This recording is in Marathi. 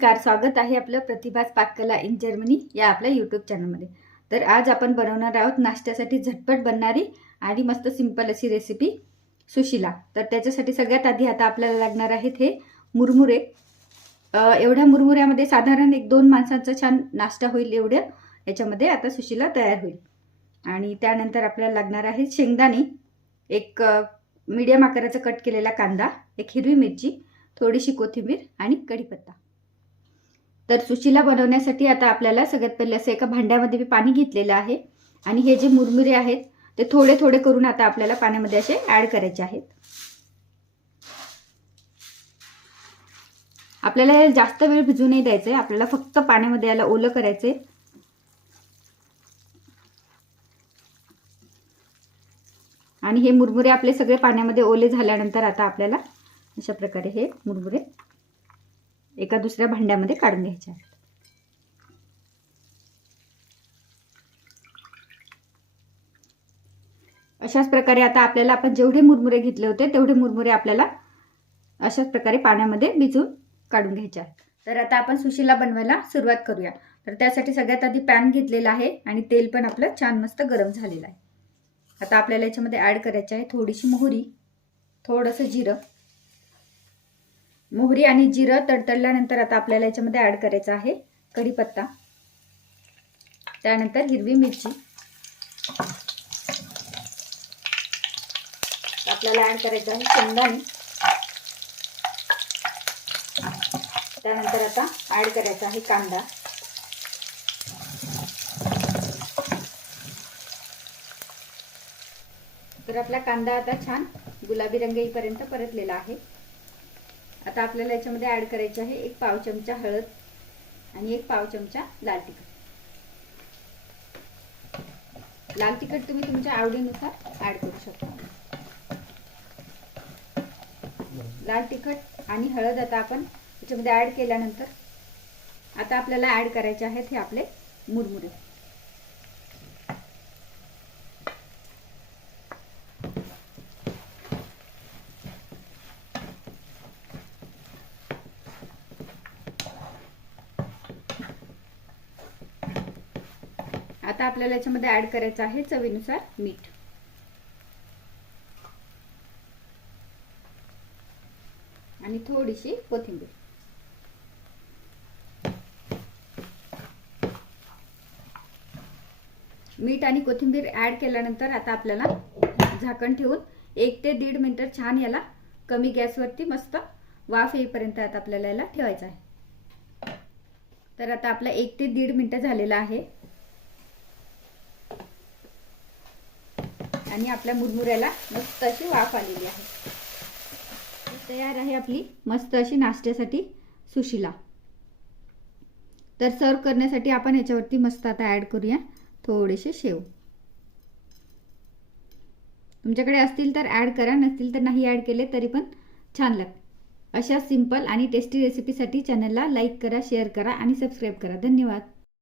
नमस्कार, स्वागत आहे आपलं प्रतिभास पाककला इन जर्मनी या आपल्या यूट्यूब चॅनलमध्ये। तर आज आपण बनवणार आहोत नाश्त्यासाठी झटपट बनणारी आणि मस्त सिंपल अशी रेसिपी सुशिला। तर त्याच्यासाठी सगळ्यात आधी आता आपल्याला लागणार आहेत हे मुरमुरे। एवढ्या मुरमुऱ्यामध्ये साधारण 1-2 माणसांचा छान नाश्ता होईल एवढ्या याच्यामध्ये आता सुशिला तयार होईल। आणि त्यानंतर आपल्याला लागणार आहे शेंगदाणे, एक मीडियम आकाराचा कट केलेला कांदा, एक हिरवी मिरची, थोडीशी कोथिंबीर आणि कढीपत्ता। तर सुशिला बनवण्यासाठी आता आपल्याला सगळ्यात पहिले असं एका भांड्यामध्ये मी पाणी घेतलेलं आहे आणि हे जे मुरमुरे आहेत ते थोडे थोडे करून आता आपल्याला पाण्यामध्ये असे ऍड करायचे आहेत। आपल्याला जास्त वेळ भिजू नाही द्यायचे, आपल्याला फक्त पाण्यामध्ये याला ओलं करायचे। आणि हे मुरमुरे आपले सगळे पाण्यामध्ये ओले झाल्यानंतर आता आपल्याला अशा प्रकारे हे मुरमुरे एका दुसऱ्या भांड्यामध्ये काढून घ्यायचे आहेत। अशाच प्रकारे आता आपल्याला आपण जेवढे मुरमुरे घेतले होते तेवढे मुरमुरे आपल्याला अशाच प्रकारे पाण्यामध्ये भिजवून काढून घ्यायचे आहेत। तर आता आपण सुशिला बनवायला सुरुवात करूया। तर त्यासाठी सगळ्यात आधी पॅन घेतलेला आहे आणि तेल पण आपलं छान मस्त गरम झालेलं आहे। आता आपल्याला याच्यामध्ये ऍड करायचे आहे थोडीशी मोहरी, थोडंसं जिरं। मोहरी आणि जिरं तडतडल्यानंतर आता आपल्याला याच्यामध्ये ऍड करायचा आहे कढीपत्ता, त्यानंतर हिरवी मिरची, आपल्याला ऍड करायचं आहे शेंगदाणे, त्यानंतर आता ऍड करायचा आहे कांदा, तर आपला कांदा आता छान गुलाबी रंग येईपर्यंत परतलेला आहे। आता आपल्याला याच्यामध्ये ऍड करायचे आहे 1 पाव चमचा हळद आणि 1 पाव चमचा लाल तिखट। लाल तिखट तुम्ही तुमच्या आवडीनुसार ऍड करू शकता। लाल तिखट आणि हळद आता आपण याच्यामध्ये ऍड केल्यानंतर आता आपल्याला ऍड करायचे आहेत हे आपले मुरमुरे। आता आपल्याला याच्यामध्ये ऍड करायचं आहे चवीनुसार मीठ आणि थोडीशी कोथिंबीर। मीठ आणि कोथिंबीर ऍड केल्यानंतर आता आपल्याला झाकण ठेवून 1 ते 1.5 मिनिट छान याला कमी गॅसवरती मस्त वाफ येईपर्यंत आता आपल्याला याला ठेवायचं आहे। तर आता आपला 1 ते 1.5 मिनिट झालेला आहे आणि आपल्या मुरमुऱ्याला मस्त अशी वाफ आलेली आहे। तयार आहे आपली मस्त अशी नाश्त्यासाठी सुशिला। तर सर्व करण्यासाठी आपण याच्यावरती मस्त आता ऍड करूया थोडेसे शेव। तुमच्याकडे असतील तर ऍड करा, नसतील तर नाही ऍड केले तरी पण छान लागते। अशा सिंपल आणि टेस्टी रेसिपीसाठी चॅनलला लाईक करा, शेअर करा आणि सबस्क्राईब करा। धन्यवाद।